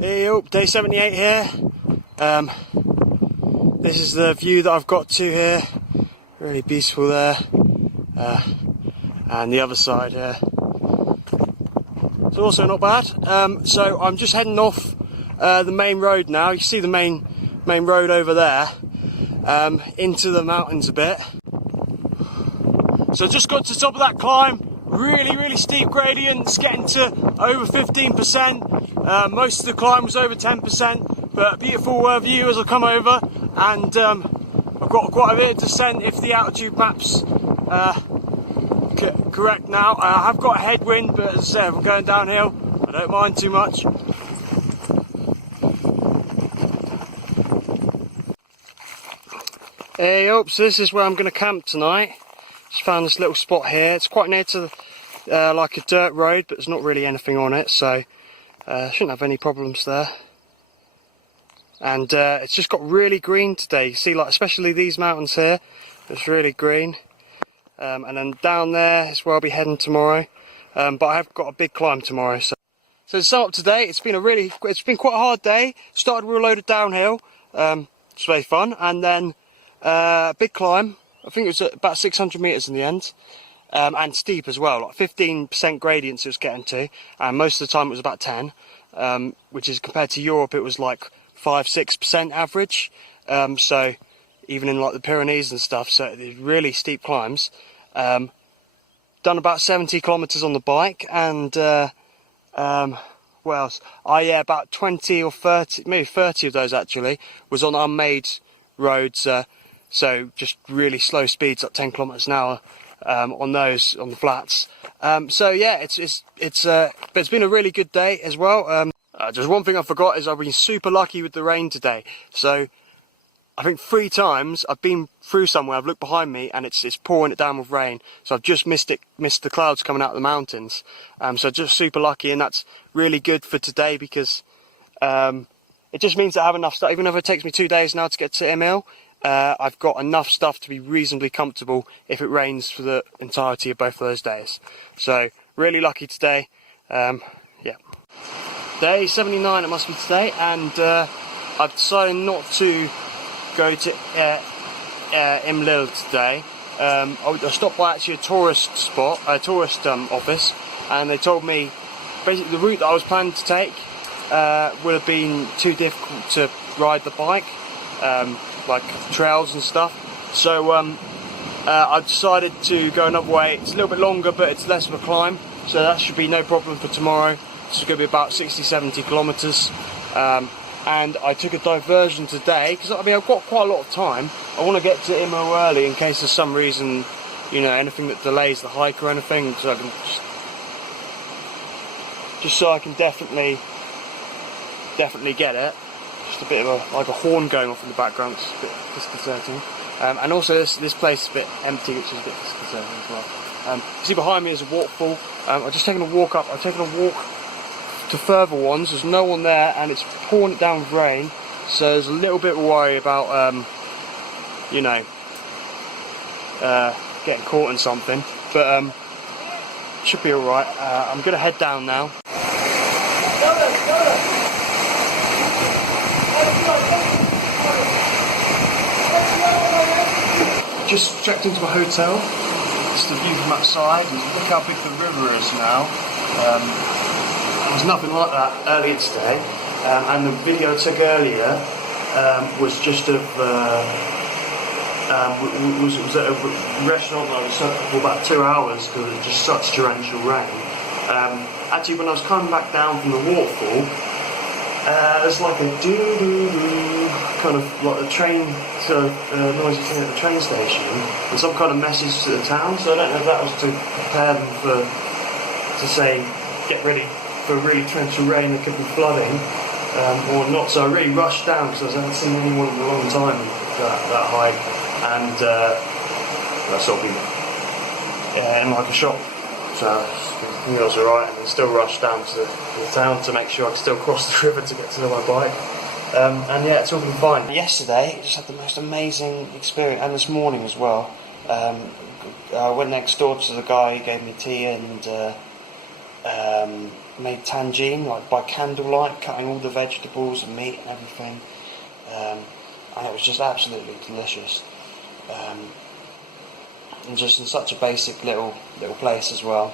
Hey up, day 78 here. This is the view that I've got to here. Really beautiful there. And the other side here. It's also not bad. So I'm just heading off the main road now. You see the main road over there. Into the mountains a bit. So just got to the top of that climb. Really steep gradients, getting to over 15%. Most of the climb was over 10%, but a beautiful view as I come over, and I've got quite a bit of descent if the altitude map's correct now. I have got a headwind, but as I said, if I'm going downhill, I don't mind too much. Hey up, so this is where I'm going to camp tonight. Just found this little spot here. It's quite near to like a dirt road, but there's not really anything on it, so shouldn't have any problems there. And it's just got really green today. You see, like especially these mountains here, it's really green. And then down there is where I'll be heading tomorrow. But I have got a big climb tomorrow. So to sum up today, it's been quite a hard day. Started with a load of downhill, it's very fun, and then a big climb. I think it was about 600 metres in the end, and steep as well, like 15% gradients it was getting to, and most of the time it was about 10, which is compared to Europe it was like 5-6% average, so even in like the Pyrenees and stuff, so they're really steep climbs. Done about 70 kilometres on the bike, and what else? About 20 or 30, maybe 30 of those actually, was on unmade roads. So just really slow speeds, like 10 kilometers an hour on those, on the flats. So yeah, but it's been a really good day as well. Just one thing I forgot is I've been super lucky with the rain today. So I think 3 times I've been through somewhere, I've looked behind me and it's pouring it down with rain. So I've just missed the clouds coming out of the mountains. So just super lucky, and that's really good for today because it just means that I have enough stuff. Even if it takes me 2 days now to get to Emil, I've got enough stuff to be reasonably comfortable if it rains for the entirety of both of those days. So really lucky today. Yeah. Day 79 it must be today, and I've decided not to go to Imlil today. I stopped by actually a tourist spot, a tourist office, and they told me basically the route that I was planning to take would have been too difficult to ride the bike. Like trails and stuff, so I've decided to go another way. It's a little bit longer, but it's less of a climb, so that should be no problem for tomorrow. This is going to be about 60-70 kilometers, and I took a diversion today because I mean I've got quite a lot of time. I want to get to Imo early in case there's some reason, you know, anything that delays the hike or anything, so I can just so I can definitely get it. Just a bit of like a horn going off in the background, which is a bit disconcerting. And also this place is a bit empty, which is a bit disconcerting as well. You see behind me is a waterfall. I've just taken a walk up. I've taken a walk to further ones. There's no one there, and it's pouring it down with rain. So there's a little bit of worry about, you know, getting caught in something. But should be all right. I'm gonna head down now. Just checked into my hotel. It's the view from outside, and look how big the river is now. There was nothing like that earlier today, and the video I took earlier was just of was at a restaurant that I was stuck for about 2 hours because it was just such torrential rain. Actually, when I was coming back down from the waterfall, there's like a doo-doo-doo, kind of like the train noisy thing at the train station, and some kind of message to the town. So I don't know if that was to prepare them to say get ready for really torrential rain that could be flooding, or not. So I really rushed down because I hadn't seen anyone in a long time that high, and I saw people in like a shop. So I think I was alright, and then still rushed down to the town to make sure I could still cross the river to get to my bike. And yeah, it's all been fine. Yesterday, I just had the most amazing experience, and this morning as well. I went next door to the guy, he gave me tea and made tangine, like by candlelight, cutting all the vegetables and meat and everything, and it was just absolutely delicious. And just in such a basic little place as well.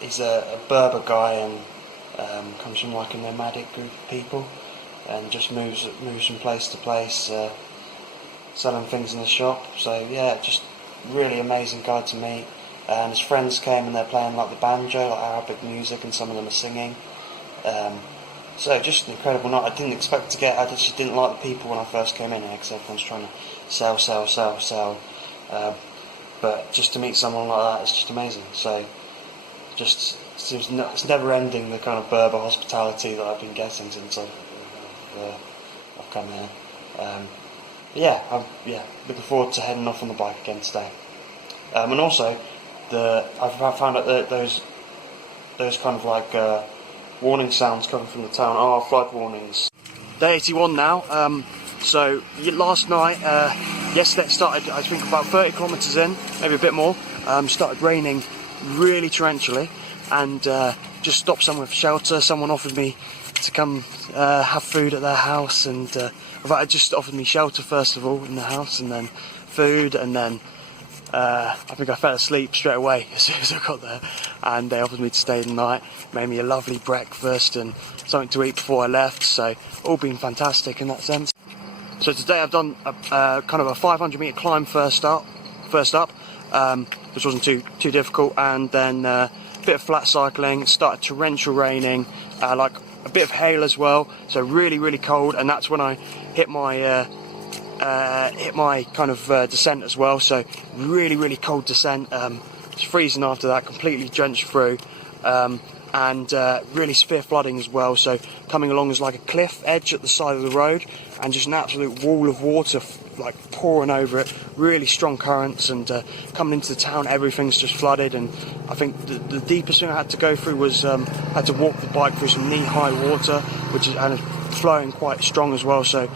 He's a Berber guy and comes from like a nomadic group of people, and just moves from place to place, selling things in the shop. So yeah, just really amazing guy to meet. And his friends came and they're playing like the banjo, like Arabic music, and some of them are singing. So just an incredible night. I didn't expect to get. I just didn't like the people when I first came in here because everyone's trying to sell. But just to meet someone like that, it's just amazing. So just seems it's never ending, the kind of Berber hospitality that I've been getting since I've come here. I'm looking forward to heading off on the bike again today. And also, I've found out that those kind of like warning sounds coming from the town are flood warnings. Day 81 now. So last night, yesterday it started, I think about 30 kilometres in, maybe a bit more, started raining really torrentially, and just stopped somewhere for shelter. Someone offered me to come have food at their house, and it just offered me shelter first of all in the house, and then food, and then I think I fell asleep straight away as soon as I got there, and they offered me to stay the night, made me a lovely breakfast and something to eat before I left, so all been fantastic in that sense. So today I've done a kind of a 500 metre climb first up, which wasn't too difficult, and then a bit of flat cycling. It started torrential raining, like a bit of hail as well, so really cold, and that's when I hit my kind of descent as well. So really cold descent. It's freezing after that, completely drenched through, and really severe flooding as well. So coming along as like a cliff edge at the side of the road, and just an absolute wall of water like pouring over it, really strong currents, and coming into the town everything's just flooded. And I think the deepest thing I had to go through was I had to walk the bike through some knee-high water, which is and flowing quite strong as well, so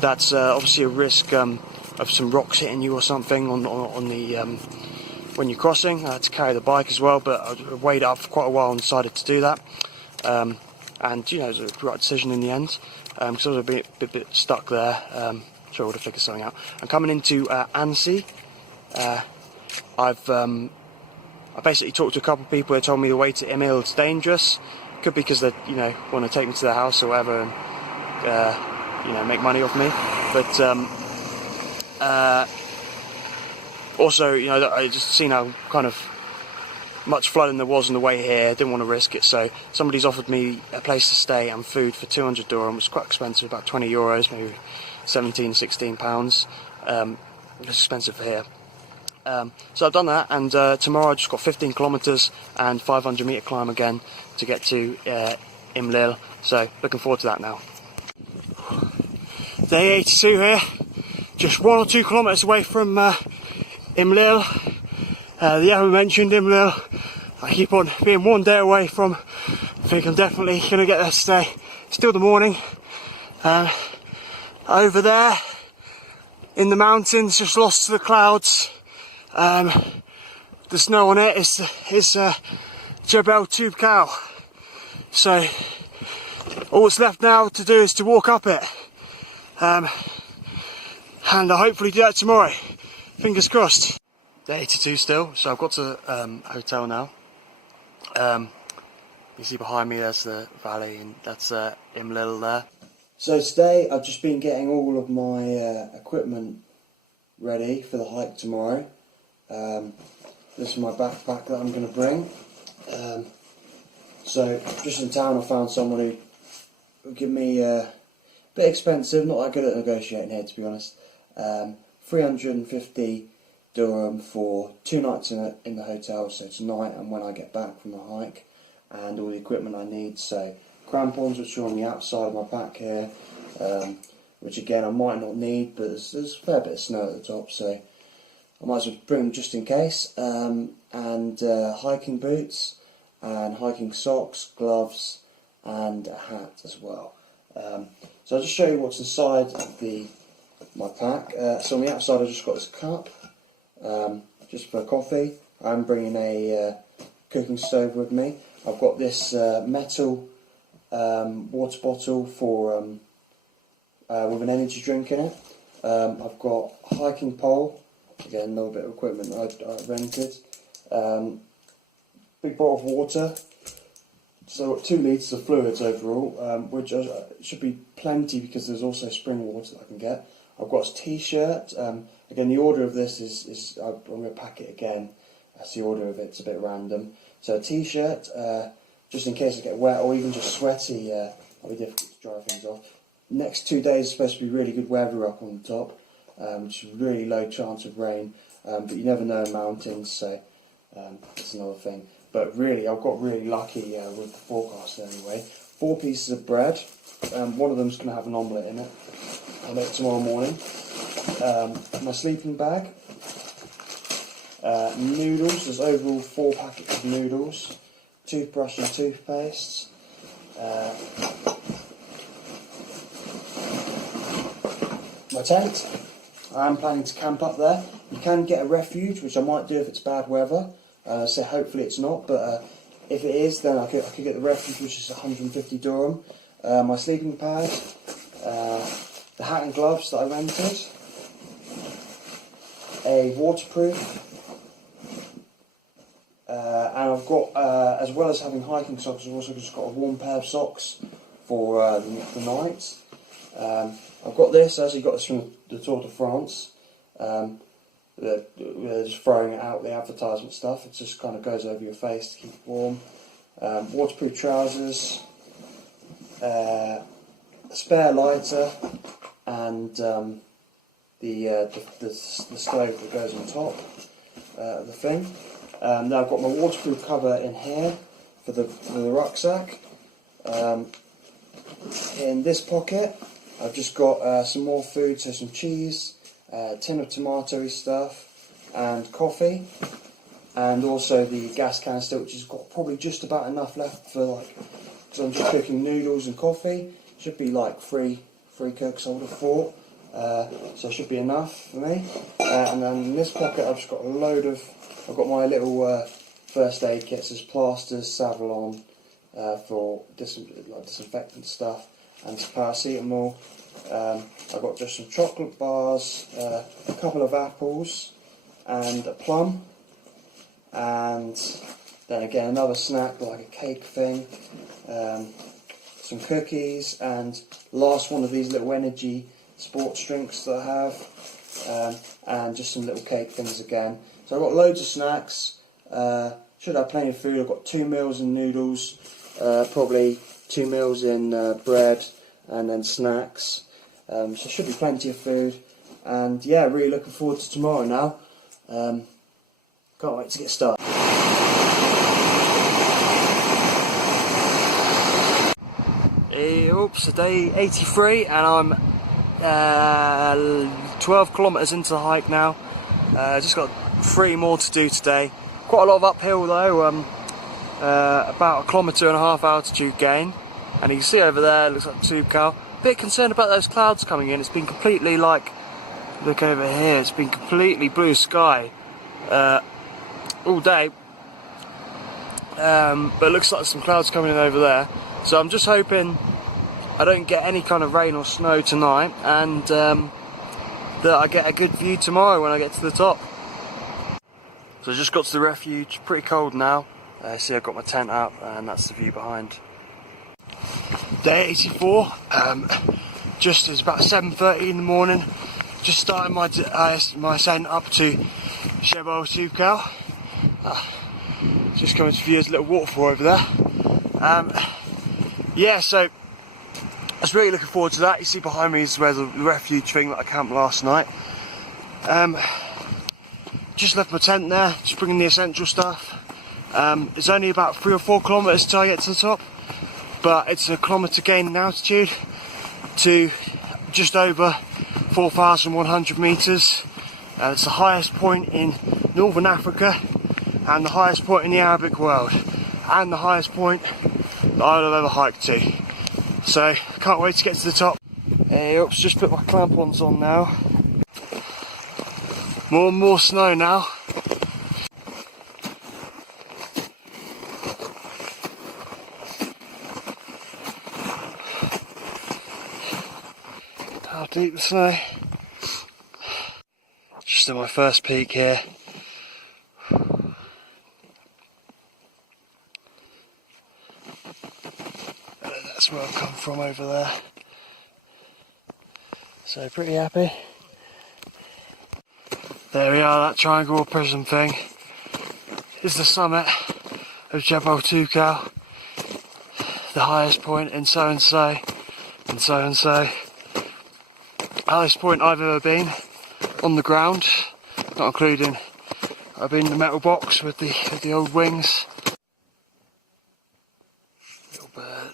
that's obviously a risk of some rocks hitting you or something on the when you're crossing. I had to carry the bike as well, but I weighed up for quite a while and decided to do that, and it was the right decision in the end, because I was a bit stuck there. Sure I would have figured something out. I'm coming into Annecy. I basically talked to a couple of people. They told me the way to Imil is dangerous. Could be because they want to take me to their house or whatever, and make money off me. But also, I just seen how kind of much flooding there was on the way here. Didn't want to risk it, so somebody's offered me a place to stay and food for 200 dirham. It's quite expensive, about 20 euros, maybe 17-16 pounds. It's expensive for here. So I've done that, and tomorrow I've just got 15 kilometres and 500 metre climb again to get to Imlil. So looking forward to that now. Day 82 here, just 1 or 2 kilometres away from Imlil. The aforementioned Imlil. I keep on being one day away from. I think I'm definitely going to get there today. Still the morning. Over there in the mountains, just lost to the clouds. The snow on it is Jebel Toubkal. So all that's left now to do is to walk up it, and I'll hopefully do that tomorrow. Fingers crossed. Day 82 still, so I've got to a hotel now. You see behind me there's the valley, and that's Imlil there. So today I've just been getting all of my equipment ready for the hike tomorrow. This is my backpack that I'm going to bring. So just in town I found someone who will give me a bit expensive, not that good at negotiating here to be honest. 350 dirham for 2 nights in the hotel, so tonight and when I get back from the hike, and all the equipment I need. So crampons, which are on the outside of my pack here, which again I might not need, but there's a fair bit of snow at the top, so I might as well bring them just in case. And hiking boots, and hiking socks, gloves, and a hat as well. So I'll just show you what's inside my pack. So on the outside I've just got this cup, just for coffee. I'm bringing a cooking stove with me. I've got this metal water bottle for with an energy drink in it. I've got a hiking pole, again another bit of equipment I rented. Big bottle of water. So I've got 2 litres of fluids overall, which should be plenty because there's also spring water that I can get. I've got a t-shirt. Again, the order of this is I'm going to pack it again. That's the order of it. It's a bit random. So a t-shirt, just in case I get wet or even just sweaty. It'll be difficult to dry things off. Next 2 days is supposed to be really good weather up on the top. Which is really low chance of rain, but you never know in mountains, so that's another thing. But really, I've got really lucky with the forecast anyway. 4 pieces of bread. One of them's going to have an omelette in it. I'll make it tomorrow morning. My sleeping bag. Noodles. There's overall 4 packets of noodles. Toothbrush and toothpaste. My tent. I am planning to camp up there. You can get a refuge, which I might do if it's bad weather. So hopefully it's not, but if it is, then I could get the refuge, which is 150 dirham. My sleeping pad, the hat and gloves that I rented, a waterproof, and I've got, as well as having hiking socks, I've also just got a warm pair of socks for the night. I've got this, I actually got this from the Tour de France. They're just throwing it out, the advertisement stuff. It just kind of goes over your face to keep it warm. Waterproof trousers, a spare lighter, and the stove that goes on top of the thing. Now I've got my waterproof cover in here for the rucksack. In this pocket, I've just got some more food, so some cheese, a tin of tomatoey stuff, and coffee, and also the gas canister, which has got probably just about enough left for because I'm just cooking noodles and coffee. Should be like three cooks, I would have thought, so it should be enough for me. And then in this pocket I've just got I've got my little first aid kits. There's plasters, Savlon for disinfectant stuff, and some paracetamol. I've got just some chocolate bars, a couple of apples, and a plum, and then again another snack like a cake thing, some cookies, and last one of these little energy sports drinks that I have, and just some little cake things again. So I've got loads of snacks. Should have plenty of food. I've got 2 meals in noodles, probably 2 meals in bread, and then snacks. So should be plenty of food, and yeah, really looking forward to tomorrow now. Can't wait to get started. Oops, day 83, and I'm 12 kilometres into the hike now. Just got 3 more to do today. Quite a lot of uphill though, about 1.5 kilometre altitude gain, and you can see over there, it looks like Toubkal. Bit concerned about those clouds coming in. It's been completely look over here, it's been completely blue sky all day, but it looks like there's some clouds coming in over there, so I'm just hoping I don't get any kind of rain or snow tonight, and that I get a good view tomorrow when I get to the top. So I just got to the refuge, pretty cold now. See, I've got my tent up, and that's the view behind. Day 84, just it's about 7:30 in the morning. Just starting my ascent up to Jebel Toubkal. Just coming to view, there's a little waterfall over there. Yeah, so I was really looking forward to that. You see behind me is where the refuge thing that I camped last night. Just left my tent there, just bringing the essential stuff. It's only about 3 or 4 kilometres till I get to the top, but it's a kilometre gain in altitude to just over 4,100 metres. It's the highest point in Northern Africa, and the highest point in the Arabic world, and the highest point that I would have ever hiked to. So I can't wait to get to the top. Hey, oops, just put my crampons on now. More and more snow now. deep the snow. Just at my first peak here. That's where I've come from over there. So pretty happy. There we are, that triangle or prism thing is the summit of Jebel Toubkal, the highest point in so and so and so and so. Highest point I've ever been on the ground, not including I've been in the metal box with the old wings. Little bird.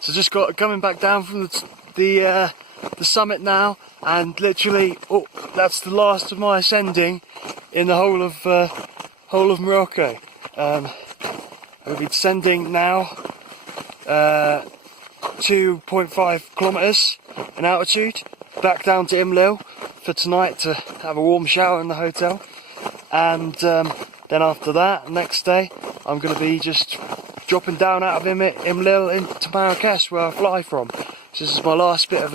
So just got coming back down from the summit now, and literally, that's the last of my ascending in the whole of Morocco. I'll be descending now 2.5 kilometers in altitude back down to Imlil for tonight to have a warm shower in the hotel, and then after that, next day, I'm going to be just dropping down out of Imlil into Marrakesh, where I fly from. So this is my last bit of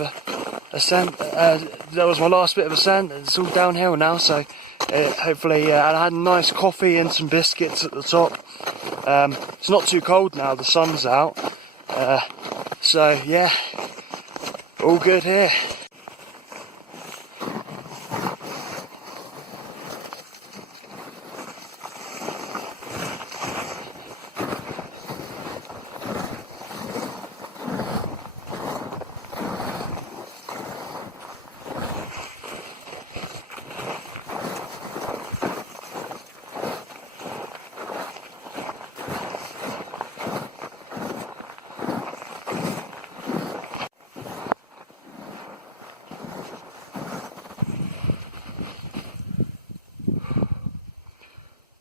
ascent. That was my last bit of ascent. It's all downhill now, so hopefully I had a nice coffee and some biscuits at the top. It's not too cold now, the sun's out. So yeah, all good here.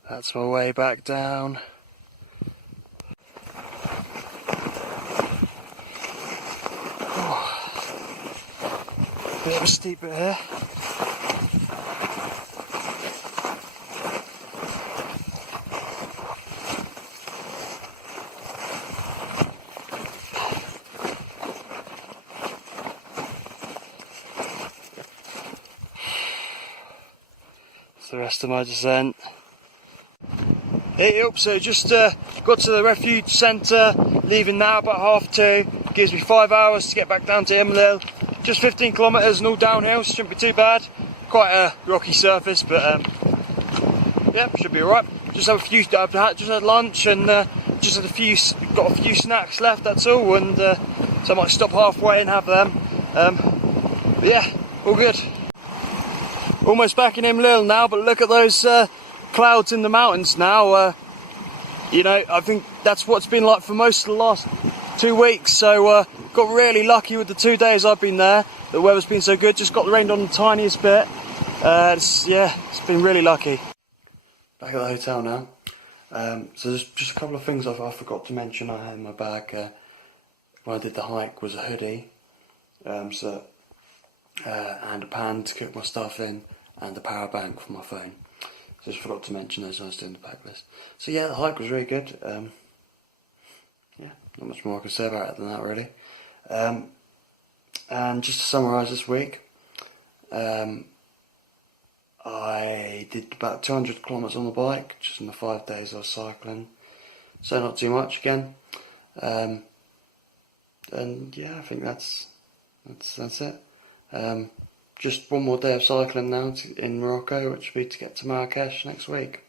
That's my way back down. Bit of a steep bit here. That's the rest of my descent. Hey up, so just got to the refuge centre, leaving now about 2:30. Gives me 5 hours to get back down to Imlil. Just 15 kilometres and all downhill, so shouldn't be too bad. Quite a rocky surface, but yeah, should be alright. Just have just had lunch and just had got a few snacks left, that's all, and so I might stop halfway and have them. But yeah, all good. Almost back in Imlil now, but look at those clouds in the mountains now. You know, I think that's what it's been like for most of the last 2 weeks, so got really lucky with the 2 days I've been there. The weather's been so good, just got rained on the tiniest bit. Yeah, it's been really lucky. Back at the hotel now. So there's just a couple of things I forgot to mention I had in my bag when I did the hike was a hoodie, and a pan to cook my stuff in, and a power bank for my phone. Just forgot to mention those when I was doing the pack list. So yeah, the hike was really good. Yeah, not much more I can say about it than that really. And just to summarise this week, I did about 200 kilometres on the bike, just in the 5 days I was cycling. So not too much again. And yeah, I think that's it. Just one more day of cycling now in Morocco, which will be to get to Marrakesh next week.